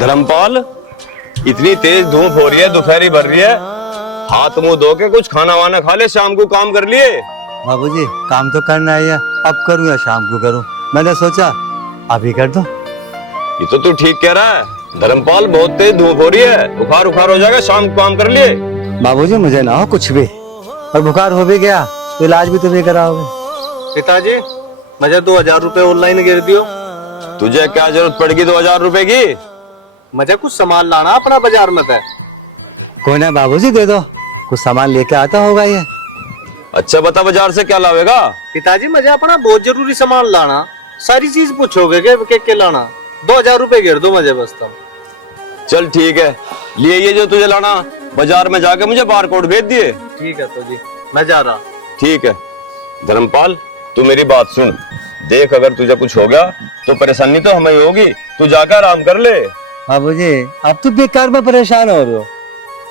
धर्मपाल, इतनी तेज धूप हो रही है, दोपहरी भर रही है, हाथ मुंह धो के कुछ खाना वाना खा ले, शाम को काम कर लिए। बाबूजी काम तो करना है, अब करूँ या शाम को करूँ, मैंने सोचा अभी कर दो। ये तो तू ठीक कह रहा है धर्मपाल, बहुत तेज धूप हो रही है, बुखार उखार हो जाएगा, शाम को काम कर लिए। बाबूजी मुझे ना हो कुछ भी, और बुखार हो भी गया तो इलाज भी तुम ही कराओगे। पिताजी मुझे 2000 रुपए ऑनलाइन गिर दियो। तुझे क्या जरूरत पड़ेगी 2000 रुपए की? मुझे कुछ सामान लाना अपना बाजार में था। कोई ना बाबूजी दे दो, कुछ सामान लेके आता होगा ये। अच्छा बता बाजार से क्या लावेगा? पिताजी मुझे अपना बहुत जरूरी सामान लाना, सारी चीज पूछोगे के लाना। 2000 रुपए गिर दो मुझे बस तुम। चल ठीक है, लिए ये जो तुझे लाना, बाजार में जाके मुझे बारकोड भेज दिए। ठीक है तो जी, मैं जा रहा। ठीक है धर्मपाल, तू मेरी बात सुन, देख अगर तुझे कुछ हो गया तो परेशानी तो हमें होगी, तू जाकर आराम कर ले। बाबूजी अब तो बेकार में परेशान हो रहे हो,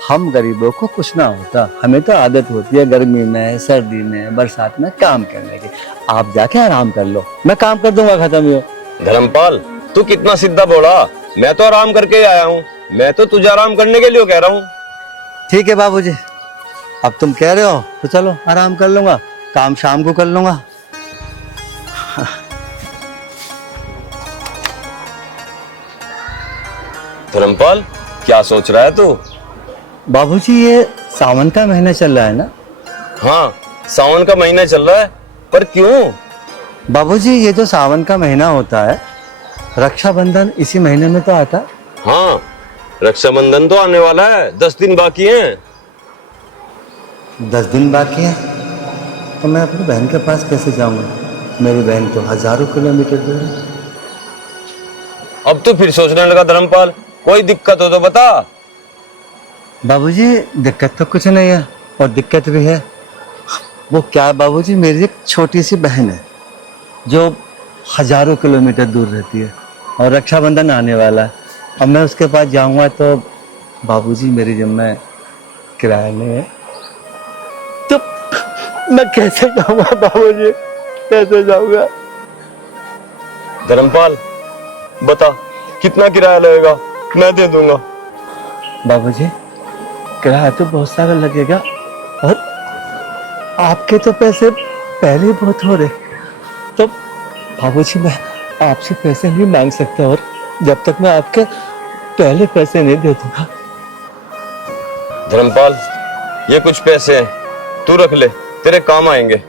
हम गरीबों को कुछ ना होता, हमें तो आदत होती है गर्मी में, सर्दी में, बरसात में काम करने की। आप जाके आराम कर लो, मैं काम कर दूंगा, खत्म ही हो। धर्मपाल तू कितना सीधा बोला, मैं तो आराम करके ही आया हूँ, मैं तो तुझे आराम करने के लिए कह रहा हूँ। ठीक है बाबूजी, अब तुम कह रहे हो तो चलो आराम कर लूंगा, काम शाम को कर लूंगा। धर्मपाल क्या सोच रहा है तू? बाबूजी ये सावन का महीना चल रहा है ना? हाँ सावन का महीना चल रहा है, पर क्यों? बाबूजी ये जो सावन का महीना होता है, रक्षाबंधन इसी महीने में तो आता है। हाँ रक्षाबंधन तो आने वाला है, 10 दिन बाकी हैं। 10 दिन बाकी है तो मैं अपनी बहन के पास कैसे जाऊंगा? मेरी बहन तो हजारों किलोमीटर दूर है। अब तो फिर सोचने लगा धर्मपाल, कोई दिक्कत हो तो बता। बाबूजी दिक्कत तो कुछ नहीं है, और दिक्कत भी है। वो क्या है बाबूजी, मेरी एक छोटी सी बहन है जो हजारों किलोमीटर दूर रहती है, और रक्षाबंधन आने वाला है। अब मैं उसके पास जाऊंगा तो बाबूजी मेरी जिम्मे किराया नहीं है, तो मैं कैसे जाऊंगा बाबूजी, कैसे जाऊंगा? धर्मपाल बता कितना किराया लगेगा, मैं दे दूंगा। बाबूजी किराया तो बहुत सारा लगेगा, और आपके तो पैसे पहले ही बहुत हो रहे, तो बाबूजी मैं आपसे पैसे नहीं मांग सकता, और जब तक मैं आपके पहले पैसे नहीं दे दूंगा। धर्मपाल ये कुछ पैसे हैं, तू रख ले, तेरे काम आएंगे।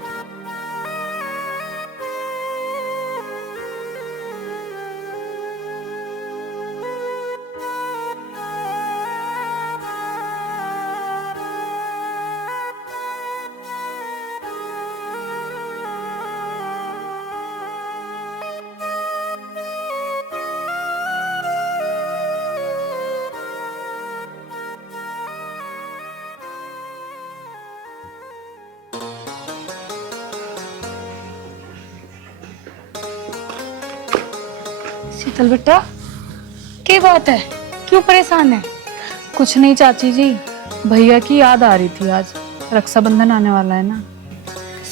शीतल बेटा, क्या बात है, क्यों परेशान है? कुछ नहीं चाची जी, भैया की याद आ रही थी, आज रक्षाबंधन आने वाला है ना।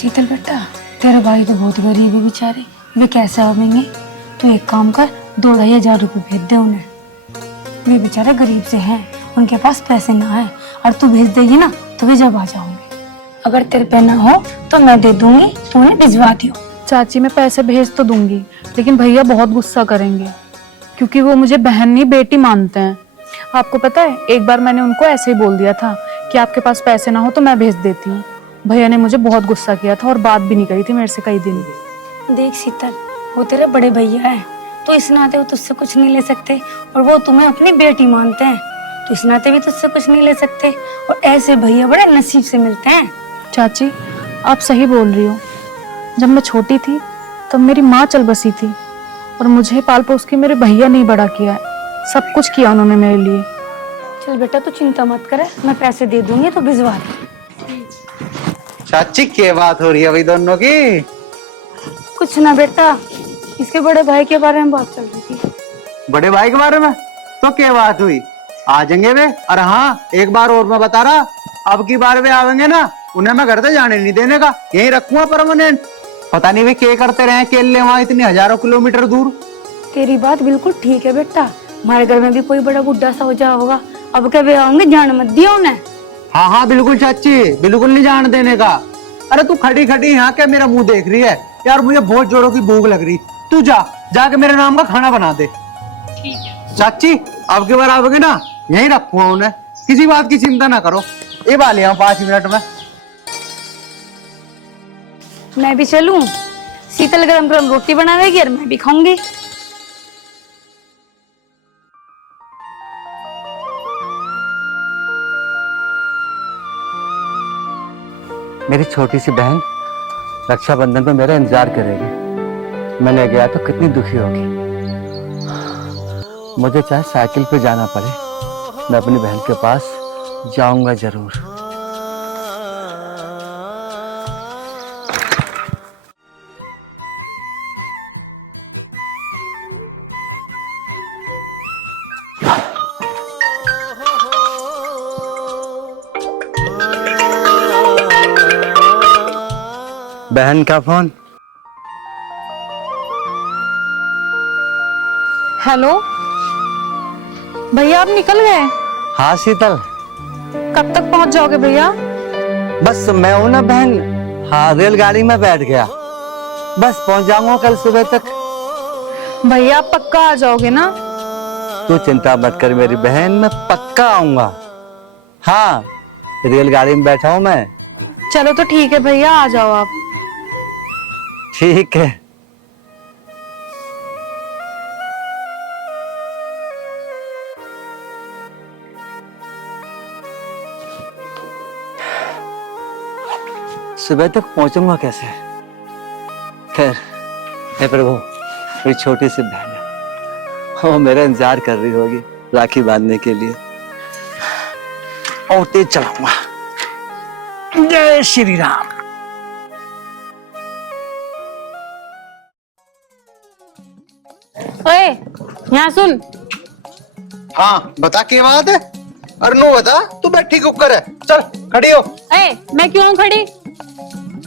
शीतल बेटा, तेरा भाई तो बहुत गरीब है बेचारे, वे कैसे आवेंगे? तो एक काम कर, 2-2,500 रुपए भेज दे उन्हें। वे बेचारे गरीब से हैं, उनके पास पैसे ना है, और तू भेज देगी ना तो वे जब आ जाओगे। अगर तेरे पे ना हो तो मैं दे दूंगी, तो उन्हें भिजवा दियो। चाची मैं पैसे भेज तो दूंगी, लेकिन भैया बहुत गुस्सा करेंगे, क्योंकि वो मुझे बहन नहीं बेटी मानते हैं। आपको पता है, एक बार मैंने उनको ऐसे ही बोल दिया था कि आपके पास पैसे ना हो तो मैं भेज देती हूँ। भैया ने मुझे बहुत गुस्सा किया था और बात भी नहीं करी थी मेरे से कई दिन। देख शीतल, वो तेरे बड़े भैया है, तो इस नाते वो तुझसे कुछ नहीं ले सकते, और वो तुम्हें अपनी बेटी मानते हैं, तो इस नाते भी तुझसे कुछ नहीं ले सकते। और ऐसे भैया बड़े नसीब से मिलते हैं। चाची आप सही बोल रही हो, जब मैं छोटी थी तब मेरी माँ चल बसी थी, और मुझे पाल पोस के मेरे भैया नहीं बड़ा किया है, सब कुछ किया उन्होंने मेरे लिए। चल बेटा तू चिंता मत कर, मैं पैसे दे दूंगी तो भिजवा दे। चाची क्या बात हो रही है भाई दोनों की? कुछ ना बेटा, इसके बड़े भाई के बारे में बात चल रही थी। बड़े भाई के बारे में? तो क्या बात हुई? आ जाएंगे वे। और हाँ एक बार और मैं बता रहा, अब की बार वे आवेंगे ना, उन्हें मैं घर से जाने नहीं देने का, यहीं रखूंगा परमानेंट। पता नहीं वे क्या करते रहे केले वहां इतने हजारों किलोमीटर दूर। तेरी बात बिल्कुल ठीक है बेटा, हमारे घर में भी कोई बड़ा बुढ़ा सा हो जा होगा, अब क्या वे आएंगे, जान मत दिया उन्हें। हाँ हाँ बिल्कुल चाची, बिल्कुल नहीं जान देने का। अरे तू खड़ी खड़ी यहाँ क्या मेरा मुंह देख रही है? यार मुझे बहुत जोरों की भूख लग रही, तू जाके मेरे नाम का खाना बना दे। ठीक है चाची अब की बार आओगे ना, यहीं रखूंगा उन्हें, किसी बात की चिंता ना करो। ये वाले 5 मिनट में। मैं भी चलूं? शीतल गरम गरम रोटी बनावेगी और मैं भी खाऊंगी। मेरी छोटी सी बहन रक्षाबंधन पे मेरा इंतजार करेगी। मैंने गया तो कितनी दुखी होगी। मुझे चाहे साइकिल पे जाना पड़े, मैं अपनी बहन के पास जाऊंगा जरूर। बहन का फोन। हेलो भैया, आप निकल गए? हाँ शीतल, कब तक पहुंच जाओगे भैया? बस मैं हूं ना बहन, हाँ रेलगाड़ी में बैठ गया, बस पहुंच जाऊंगा कल सुबह तक। भैया आप पक्का आ जाओगे ना? तू चिंता मत कर मेरी बहन, मैं पक्का आऊंगा। हाँ रेलगाड़ी में बैठा हूं मैं। चलो तो ठीक है भैया, आ जाओ आप। ठीक है। सुबह तक पहुंचूंगा कैसे? खैर हे प्रभु, मेरी छोटी सी बहन है, वो मेरा इंतजार कर रही होगी राखी बांधने के लिए, और तेज चलाऊंगा। जय श्री राम। ओए, यहाँ सुन। हाँ बता क्या बात है? अरे नो बता, तू बैठी क्यों कर है? चल खड़ी हो। ए, मैं क्यों हूँ खड़ी?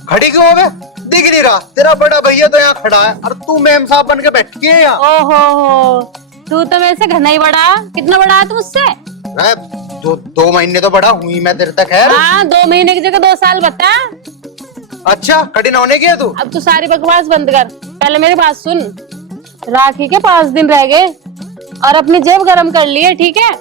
खड़ी क्यों हो बे? दिख नहीं रहा तेरा बड़ा भैया तो यहाँ खड़ा है और तू मेम साहब बन के बैठी है यहाँ। ओहो, तू तो मेरे से घना ही बड़ा। कितना बड़ा है तू मुझसे? मैं 2 महीने तो बड़ा हुई मैं तेरे तक है। हाँ, 2 महीने की जगह 2 साल बता। अच्छा खड़ी ना होने की है तू? अब तू सारी बकवास बंद कर, पहले मेरी बात सुन। राखी के 5 दिन रह गए और अपनी जेब गरम कर ली है, ठीक है?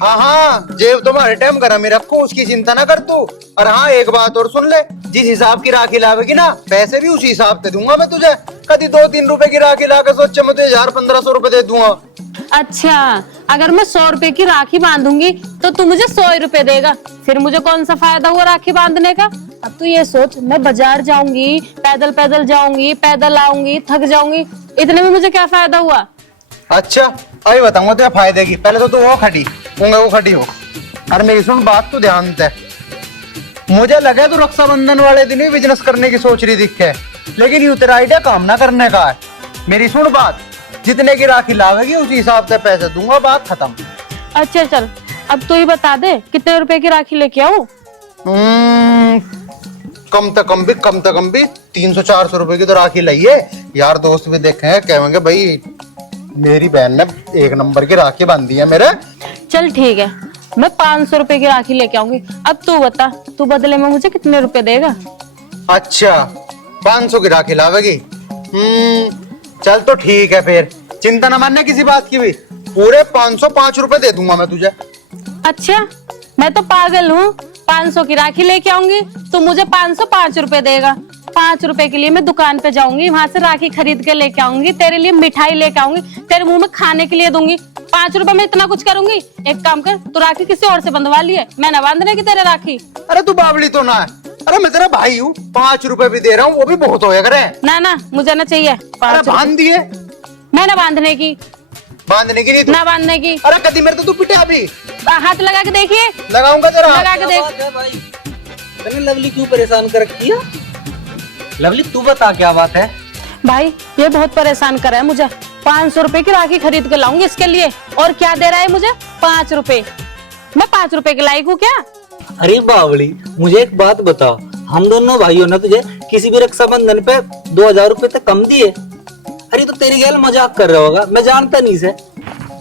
हाँ हाँ जेब तुम्हारे टाइम गरम ही रखो, उसकी चिंता ना कर तू। और हाँ एक बात और सुन ले, जिस हिसाब की राखी लावेगी ना, पैसे भी उसी हिसाब से दूंगा मैं तुझे। कभी 2-3 रुपए की राखी लाकर सोचे मैं तुझे 1000-1500 रुपए दे दूंगा। अच्छा, अगर मैं 100 रुपए की राखी बांधूंगी तो तू मुझे 100 ही रुपए देगा, फिर मुझे कौन सा फायदा हुआ राखी बांधने का? अब तू ये सोच, मैं बाजार जाऊंगी, पैदल पैदल जाऊंगी, पैदल आऊंगी, थक जाऊंगी, इतने में मुझे क्या फायदा हुआ? अच्छा अभी बताऊंगा तुझे फायदे की, पहले तो तू वो खड़ी वो खड़ी हो। और मेरी सुन बात, तो ध्यान दे। मुझे लगा तू रक्षाबंधन वाले दिन ही बिजनेस करने की सोच रही दिखे, लेकिन यूं तेरा आइडिया काम ना करने का है। मेरी सुन बात, जितने की राखी लावेगी उसी हिसाब से पैसे दूंगा, बात खत्म। अच्छा चल, अब तू ही बता दे कितने रुपए की राखी लेके आऊं? कम से कम भी 300-400 रुपए की तो राखी लाइए यार। दोस्त भी देखे हैं, कहेंगे भाई मेरी बहन ने 1 नंबर की राखी बांधी है मेरे। चल ठीक है, मैं 500 रुपए की राखी लेके आऊंगी। अब तू बता, तू बदले में मुझे कितने रुपए देगा? अच्छा 500 की राखी लावेगी? चल तो ठीक है, फिर चिंता न मानने किसी बात की भी, पूरे 505 रुपए दे दूंगा मैं तुझे। अच्छा, मैं तो पागल हूँ? 500 की राखी लेके आऊंगी तो मुझे 505 रुपए देगा। 5 रुपए के लिए मैं दुकान पे जाऊंगी, वहां से राखी खरीद के लेके आऊंगी, तेरे लिए मिठाई लेके आऊंगी, तेरे मुंह में खाने के लिए दूंगी। 5 रुपए में इतना कुछ करूंगी? एक काम कर, तू राखी किसी और से बंधवा लिए, मैं न बांधने की तेरे राखी। अरे तू बावली तो ना है, अरे मैं तेरा भाई हूँ, 5 रुपए भी दे रहा हूँ, वो भी बहुत होया करे। ना ना, मुझे ना चाहिए अरे 5 बांध दिए, मैं ना बांधने की, बांधने की नहीं तू। ना बांधने की। अरे कदी मेरे तो तू पिटे अभी। हाथ लगा के देखिए, लगाऊंगा जरा। लगा के देख। बात है भाई, तूने लवली क्यों परेशान कर रखी है? लवली तू बता क्या बात है? भाई ये बहुत परेशान कर रहा है मुझे। 500 रुपए की राखी खरीद के लाऊंगी इसके लिए, और क्या दे रहा है मुझे? 5 रुपए। मैं 5 रुपए के लायक हूँ क्या? अरे बावली, मुझे एक बात बताओ, हम दोनों भाइयों ने तुझे किसी भी रक्षाबंधन पे 2000 रुपए तक कम दिए? अरे तो तेरी गैल मजाक कर रहा होगा, मैं जानता नहीं से।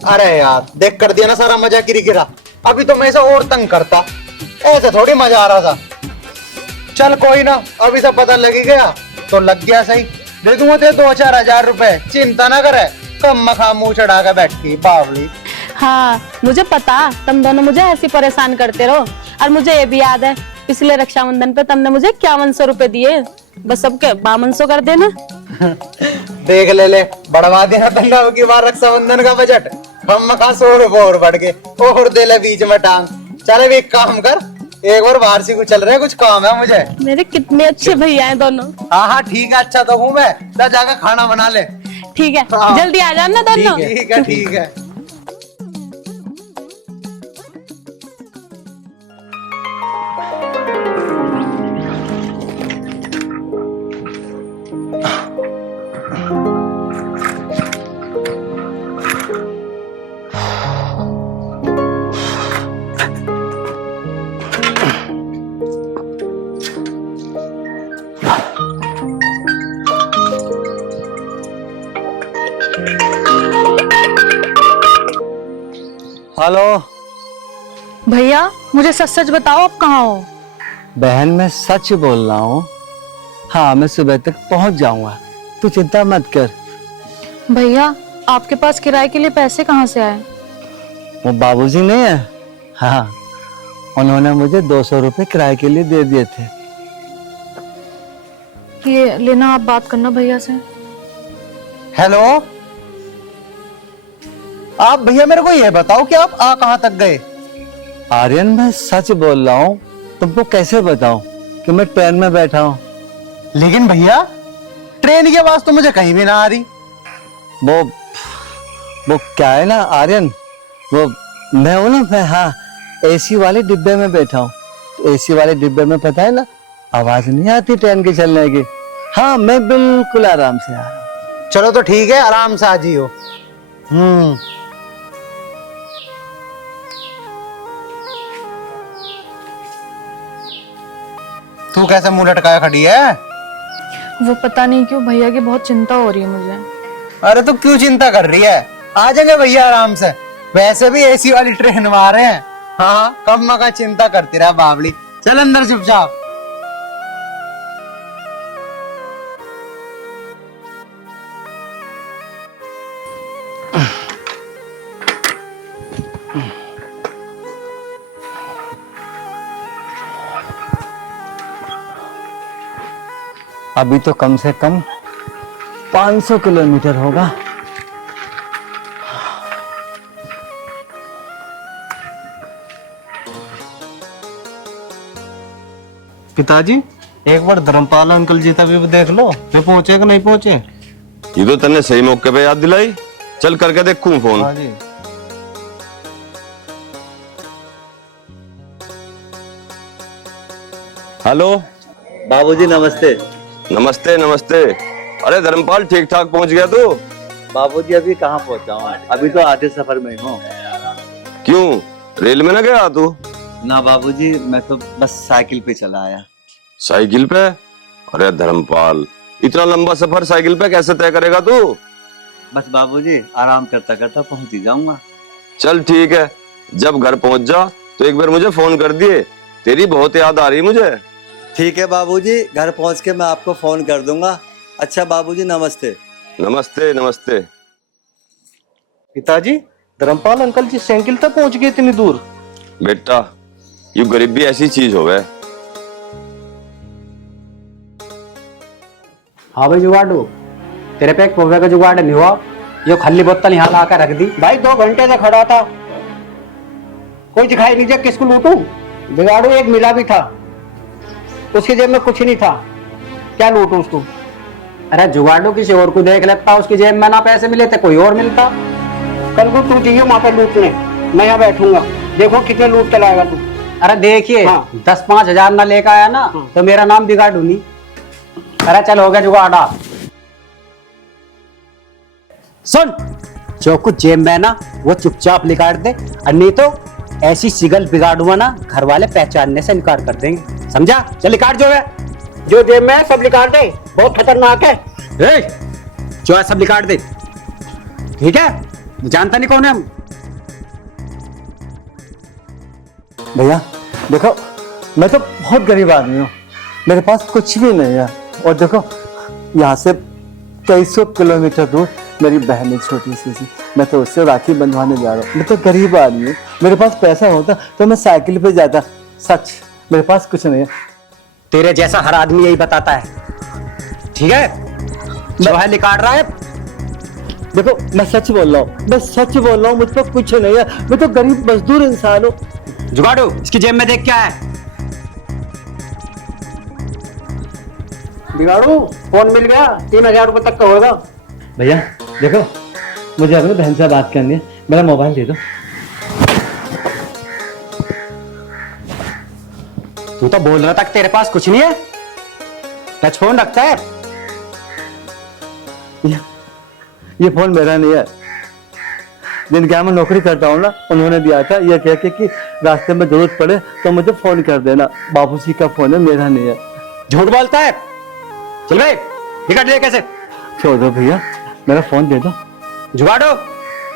अरे यार देख कर दिया ना सारा मजा गिरा। अभी तो मैं इसे और तंग करता, ऐसे थोड़ी मजा आ रहा था। चल कोई ना, अभी से पता लग ही गया तो लग गया सही। दे दूंगा ते 2-4 हजार रुपए, चिंता ना करे। कम मखा मुंह चढ़ा के बैठी बावली। हाँ मुझे पता, तुम दोनों मुझे ऐसी परेशान करते रहो। और मुझे ये भी याद है, पिछले रक्षाबंधन पे तुमने मुझे 5100 रुपए दिए, बस सबके 5200 कर देना। देख ले बढ़वा देना तंगा की बार रक्षाबंधन का बजट। हम मखा 100 रुपए और बढ़ गए, और दे ले बीच में टांग। चल अभी एक काम कर, एक बार बाहर से कुछ चल रहा है, कुछ काम है मुझे। मेरे कितने अच्छे भैया हैं दोनों। हाँ हाँ ठीक है, अच्छा तो हूँ मैं। जा जाकर खाना बना ले। ठीक है, हाँ। जल्दी आ जाना दोनों। ठीक है ठीक है। हेलो भैया मुझे सच सच बताओ, आप कहाँ हो? बहन, मैं सच बोल रहा हूँ। हाँ, मैं सुबह तक पहुंच जाऊंगा, तू चिंता मत कर। भैया आपके पास किराए के लिए पैसे कहाँ से आए? वो बाबूजी नहीं है, हाँ, उन्होंने मुझे 200 रुपए किराए के लिए दे दिए थे। ये लेना, आप बात करना भैया से। हेलो, आप भैया मेरे को ये बताओ कि आप आ कहाँ तक गए? आर्यन, मैं सच बोल रहा हूँ, तुमको कैसे बताऊं कि मैं ट्रेन में बैठा हूँ। लेकिन भैया ट्रेन की आवाज तो मुझे कहीं भी ना आ रही। वो क्या है ना आर्यन, वो मैं हूं ना, मैं, हाँ, एसी वाले डिब्बे में बैठा हूँ। तो एसी वाले डिब्बे में पता है ना, आवाज नहीं आती ट्रेन के चलने की। हाँ, मैं बिल्कुल आराम से आ रहा हूँ। चलो तो ठीक है, आराम से आ जियो। तू कैसे मुंह लटकाया खड़ी है? वो पता नहीं क्यों भैया की बहुत चिंता हो रही है मुझे। अरे तू क्यों चिंता कर रही है? आ जाएंगे भैया आराम से, वैसे भी एसी वाली ट्रेन में आ रहे हैं। हाँ, कब मका चिंता करती रहा बावली। चल अंदर चुपचाप। अभी तो कम से कम 500 किलोमीटर होगा। पिताजी, एक बार धर्मपाल अंकल जी तभी देख लो, वे पहुंचे कि नहीं पहुंचे। ये तो तन्ने सही मौके पे याद दिलाई। चल करके देखूं फोन। हाँ जी। हेलो बाबूजी नमस्ते। नमस्ते नमस्ते। अरे धर्मपाल, ठीक ठाक पहुंच गया तू? बाबूजी अभी कहाँ पहुंचा हूँ, अभी तो आधे सफर में हूँ। क्यों, रेल में ना गया तू? ना बाबूजी, मैं तो बस साइकिल पे चला आया। साइकिल पे? अरे धर्मपाल, इतना लंबा सफर साइकिल पे कैसे तय करेगा तू? बस बाबूजी, आराम करता करता पहुंच ही जाऊंगा। चल ठीक है, जब घर पहुंच जा तो एक बार मुझे फोन कर दिए, तेरी बहुत याद आ रही मुझे। ठीक है बाबूजी, घर पहुंच के मैं आपको फोन कर दूंगा। अच्छा बाबूजी, नमस्ते। नमस्ते नमस्ते। पिताजी, धर्मपाल अंकल जी साइकिल तक पहुंच गए इतनी दूर? बेटा, ये गरीबी ऐसी चीज हो गए। हाँ भाई जुगाड़ू, तेरे पे एक पोहे का जुगाड़ नहीं हुआ? ये खाली बोतल यहाँ ला कर रख दी। भाई 2 घंटे से खड़ा था, कोई दिखाई नहीं दिया, किसको लूटूं? जुगाड़ू एक मिला भी था, उसकी जेब में कुछ नहीं था, क्या लूटूं उसको? अरे जुगाड़ू किसी और को देख लेता, उसकी जेब में ना पैसे मिले थे कोई और मिलता। कल को तू चाहिए वहां पे लूटने, मैं यहाँ बैठूंगा, देखो कितने लूट के लाएगा तू। अरे देखिए, हाँ। 10-5 हजार ना लेकर आया ना तो मेरा नाम बिगाड़ू नहीं। अरे चल हो गया जुगाड़ा। सुन, जो कुछ जेब में ना वो चुपचाप निकाल दे, और नहीं तो ऐसी सिगल बिगाड़ूंगा ना घर वाले पहचानने से इनकार कर देंगे, समझा? चल निकाल जो है, जो जेब में है सब निकाल दे, बहुत खतरनाक है। जो है सब निकाल दे, ठीक है? जानता नहीं कौन है हम। भैया देखो, मैं तो बहुत गरीब आदमी हूँ, मेरे पास कुछ भी नहीं है। और देखो, यहाँ से 2300 किलोमीटर दूर मेरी बहन है छोटी सी, मैं तो उससे राखी बंधवाने जा रहा हूँ। मैं तो गरीब आदमी हूँ, मेरे पास पैसा होता तो मैं साइकिल पे जाता। सच, मेरे पास कुछ नहीं है। तेरे जैसा हर आदमी यही बताता है, ठीक है? जो है निकाल रहा है। देखो मैं सच बोल रहा हूँ, मैं सच बोल रहा हूँ, मुझ पर कुछ नहीं है, मैं तो गरीब मजदूर इंसान हूँ। जुगाड़ू, इसकी जेब में देख क्या है? बिगाड़ू, फोन मिल गया, 3000 रुपए तक का होगा। भैया देखो, मुझे अपनी बहन से बात करनी है, मेरा मोबाइल दे दो। तू तो बोल रहा था कि तेरे पास कुछ नहीं है, टच फोन रखता है। ये फोन मेरा नहीं है, जिनके यहाँ मैं नौकरी करता हूँ ना, उन्होंने दिया था, ये कह के कि रास्ते में जरूरत पड़े तो मुझे फोन कर देना। बाबूजी का फोन है, मेरा नहीं है। झूठ बोलता है। चल भाई निकल ले, कैसे? छोड़ दो भैया, मेरा फोन दे दो। जुगाड़ो,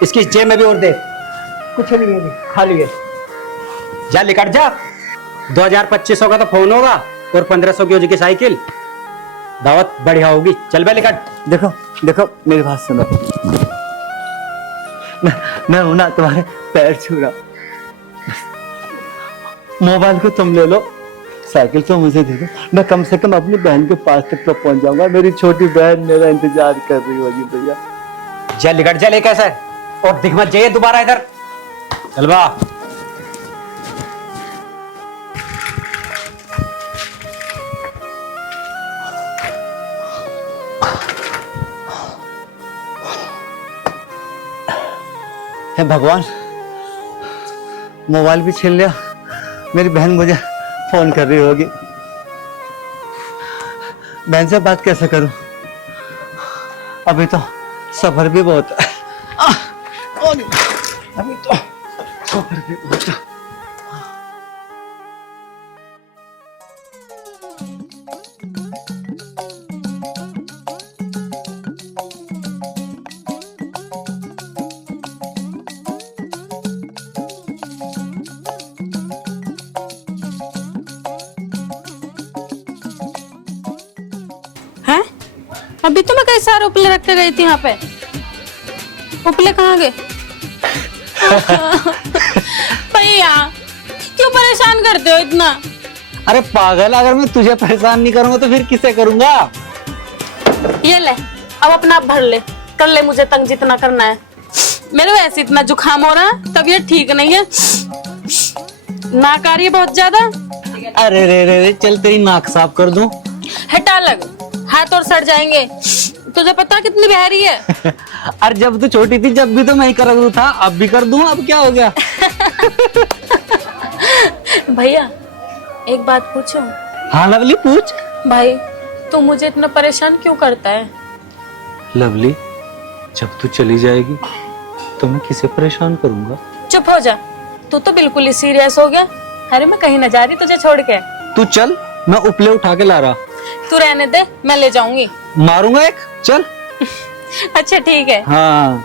इसकी जेब में भी और दे। कुछ नहीं है, खाली है। जा निकट जा। 2000-2500 का तो फोन होगा और 1500 की हो जाएगी साइकिल। दावत बढ़िया होगी। चल भाई निकट। देखो देखो, मेरी बात सुनो, मैं हूं ना तुम्हारे पैर छू रहा। मोबाइल को तुम ले लो, साइकिल तो मुझे दे दो, मैं कम से कम अपनी बहन के पास तक तो पहुंच जाऊंगा। मेरी छोटी बहन मेरा इंतजार कर रही होगी भैया। जा निकट जा, ले कैसे? और दिख मत जाइए दोबारा इधर। चल बा। हे भगवान, मोबाइल भी छीन लिया। मेरी बहन मुझे फोन कर रही होगी, बहन से बात कैसे करूं? अभी तो सफर भी बहुत है। अभी तो सफर भी बहुत है। हैं? अभी तो मैं कई सारे उपले रख के गई थी यहाँ पे। उपले कहाँ गए? भैया क्यों परेशान करते हो इतना? अरे पागल, अगर मैं तुझे परेशान नहीं करूंगा तो फिर किसे करूंगा? ये ले, अब अपना आप भर ले, कर ले मुझे तंग जितना करना है। मेरे वैसे इतना जुकाम हो रहा है, तबीयत ठीक नहीं है, नाक आ रही है बहुत ज्यादा। अरे रे रे रे, चल तेरी नाक साफ कर दूं। हटा लग, हाथ और सड़ जाएंगे। तुझे पता कितनी बहरी है? अरे जब तू छोटी थी जब भी तो मैं ही कर दूं था, अब भी कर दूं, अब क्या हो गया? भैया एक बात पूछूं? हाँ लवली पूछ। भाई तू मुझे इतना परेशान क्यों करता है? लवली, जब तू चली जाएगी तो मैं किसे परेशान करूंगा? चुप हो जा, तू तो बिल्कुल ही सीरियस हो गया। अरे मैं कहीं न जा रही तुझे छोड़ के। तू चल, मैं उपले उठा के ला रहा। तू रहने दे, मैं ले जाऊंगी। मारूंगा एक, चल। अच्छा ठीक है। हाँ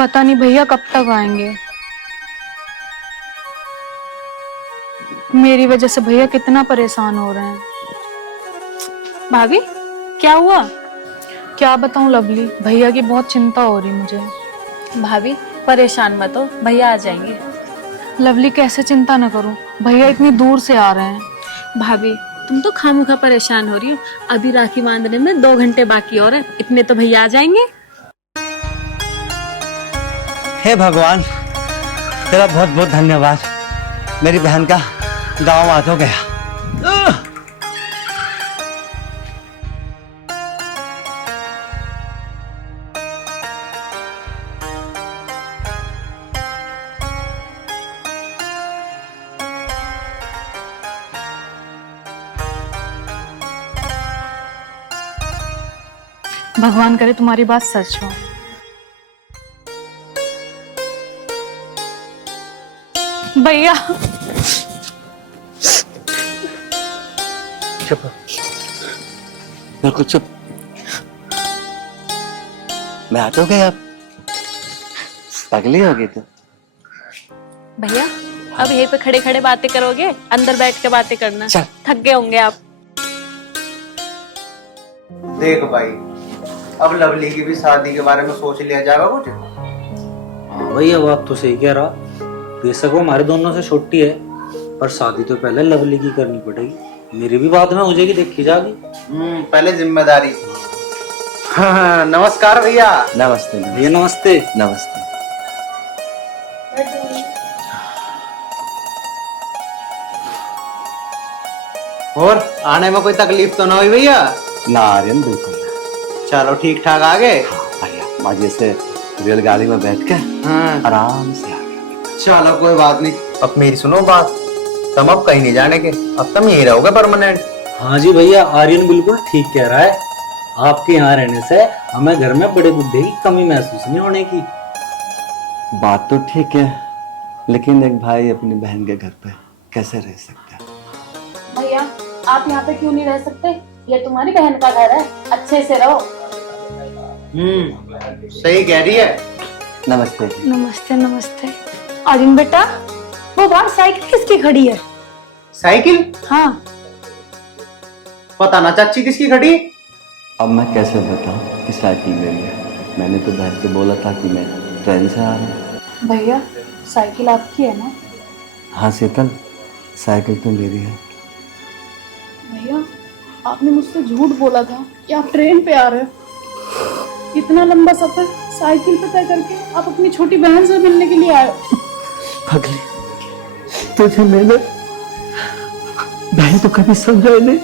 पता नहीं भैया कब तक आएंगे। मेरी वजह से भैया कितना परेशान हो रहे हैं। भाभी क्या हुआ? क्या बताऊं लवली, भैया की बहुत चिंता हो रही मुझे। भाभी परेशान मत हो, भैया आ जाएंगे। लवली कैसे चिंता न करूं, भैया इतनी दूर से आ रहे हैं। भाभी तुम तो खामखा परेशान हो रही हो, अभी राखी बांधने में 2 घंटे बाकी और है, इतने तो भैया आ जाएंगे। हे भगवान, तेरा बहुत बहुत धन्यवाद। मेरी बहन का गांव आ तो गया। भगवान करे तुम्हारी बात सच हो। भैया चुप, बिल्कुल चुप। मैं आ तो गया, अब पगली हो गई तू। भैया अब यहीं पे खड़े खड़े बातें करोगे, अंदर बैठ के बातें करना। चल। थक गए होंगे आप। देख भाई, अब लवली की भी शादी के बारे में सोच लिया जाएगा कुछ। हाँ भैया बात तो सही कह रहा, बेशक वो हमारे दोनों से छोटी है, पर शादी तो पहले लवली की करनी पड़ेगी। मेरी भी बाद में हो जाएगी, देखी जाएगी। पहले जिम्मेदारी। हाँ, नमस्कार भैया। नमस्ते भैया नमस्ते। नमस्ते। और आने में कोई तकलीफ तो ना हुई भैया? ना आर्यन, बिल्कुल ना। चलो ठीक ठाक आ गए। भैया मजे से रेलगाड़ी में बैठ के हाँ। आराम से आ गए। चलो कोई बात नहीं। अब मेरी सुनो बात, तुम अब कहीं नहीं जाने के, अब तुम यहीं रहोगे परमानेंट। हाँ जी भैया, आर्यन बिल्कुल ठीक कह रहा है। आपके यहाँ रहने से हमें घर में बड़े बुड्ढे की कमी महसूस नहीं होने की। बात तो ठीक है, लेकिन एक भाई अपनी बहन के घर पे कैसे रह सकता है? भैया आप यहाँ पे क्यों नहीं रह सकते? ये तुम्हारी बहन का घर है, अच्छे से रहो। सही कह रही है। नमस्ते जी। नमस्ते नमस्ते। आर्यन बेटा, वो बाहर साइकिल किसकी खड़ी है? साइकिल? हाँ। पता ना चाची किसकी खड़ी। अब मैं कैसे बताऊं कि साइकिल मेरी है? मैंने तो बहन को बोला था कि मैं ट्रेन से आ रहा हूँ। भैया साइकिल आपकी है ना? हाँ शीतल, साइकिल तो मेरी है। भैया आपने मुझसे झूठ बोला था कि आप ट्रेन पे आ रहे हो। इतना लंबा सफर साइकिल पे तय करके आप अपनी छोटी बहन से मिलने के लिए आए हो। पगली, तुझे मैंने बहन तो कभी समझा ही नहीं।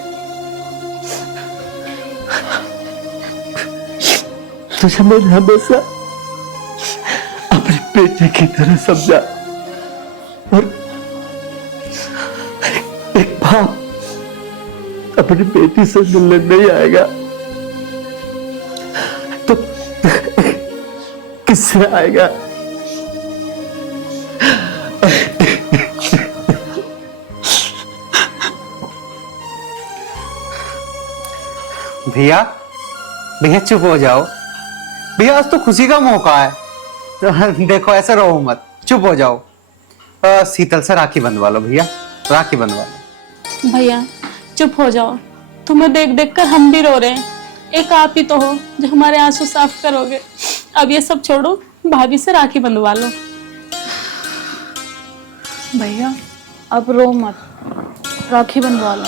तुझे मैंने हमेशा अपनी बेटी की तरह समझा, और एक बाप अपनी बेटी से मिलने नहीं आएगा तो किससे आएगा? भैया भैया चुप हो जाओ भैया, आज तो खुशी का मौका है। तो देखो ऐसे रहो मत, चुप हो जाओ। शीतल से राखी बंधवा लो भैया, राखी बंधवा लो। भैया चुप हो जाओ, तुम्हें देख देख कर हम भी रो रहे हैं। एक आप ही तो हो जो हमारे आंसू साफ करोगे। अब ये सब छोड़ो, भाभी से राखी बंधवा लो। भैया अब रो मत, राखी बंधवा लो।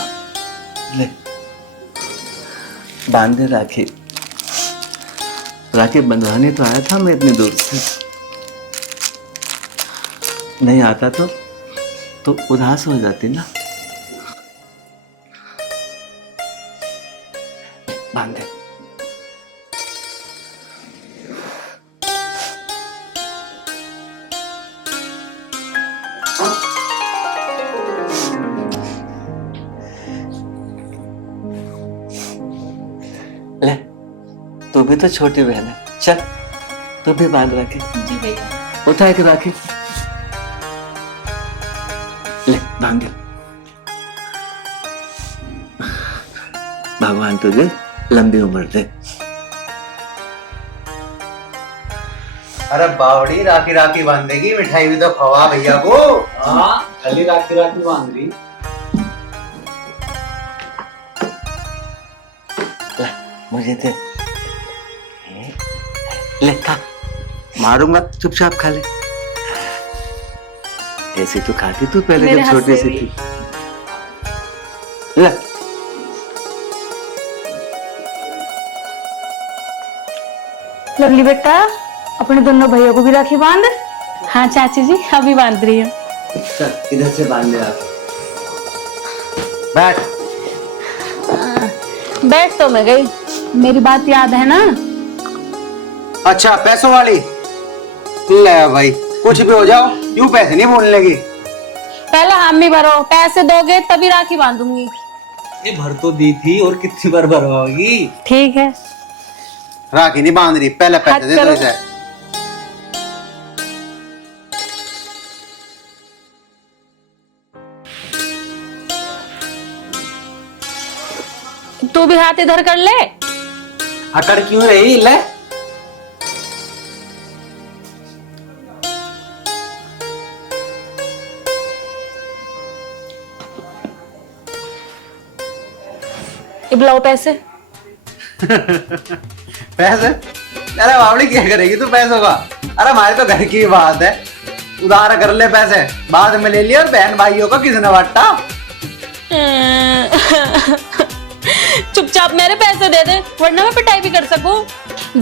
ले, बांधे राखी। राखी बंधवाने तो आया था मैं इतनी दूर से। नहीं आता तो उदास हो जाती ना। बांधे। ले, तू भी तो छोटी बहन है, चल तू भी बांध राखी। जी भैया। उठा के राखी ले, बांध दे। भगवान तुझे लंबी उम्र दे। अरे बावड़ी राखी राखी बांधेगी, मिठाई भी तो खवा भैया को। हाँ खाली राखी राखी बांध रही। मुझे दे। ले खा, मारूंगा चुपचाप खा ले। ऐसे तो खाती तू पहले मेरे जब हाथ छोटे से से भी। थी। ले लवली बेटा, अपने दोनों भैया को भी राखी बांध। हाँ चाची जी अभी बांध रही हूँ। चल इधर से बांध ले आप। बैठ। बैठ तो मैं गई, मेरी बात याद है ना? अच्छा पैसों वाली, ले भाई कुछ भी हो जाओ, यूं पैसे नहीं बोलने लगी। पहले हम ही भरो, पैसे दोगे तभी राखी बांधूंगी। ये भर तो दी थी और कितनी बार भरवाओगी? ठीक है। राखी नहीं बांध रही, पहले पैसे दे दो करो। इसे। तू भी हाथ इधर कर ले। अकड़ क्यों रही? ले ये बुलाओ पैसे। पैसे? अरे बावड़ी क्या करेगी तू पैसों का? अरे हमारे तो घर की बात है, उधार कर ले पैसे, बाद में ले लिया। और बहन भाइयों का किसने बांटा? चुपचाप मेरे पैसे दे दे, वरना मैं पिटाई भी कर सकूं।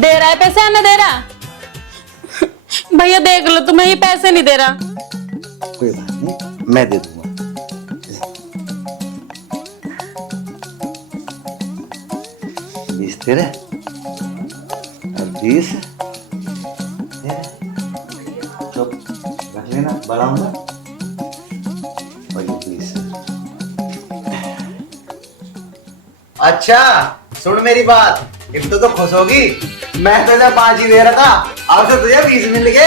दे रहा है पैसे या नहीं दे रहा? भैया देख लो, तुम्हें ये पैसे नहीं दे रहा। कोई बात नहीं, मैं दे दूंगा। ले। 20 तेरे और 20 तेरे। चुप रख लेना, बढ़ाऊंगा। और ये 20। अच्छा सुन मेरी बात, एक तो खुश होगी। मैं तुझे 5 ही दे रहा था, अब तो तुझे 20 मिल गए।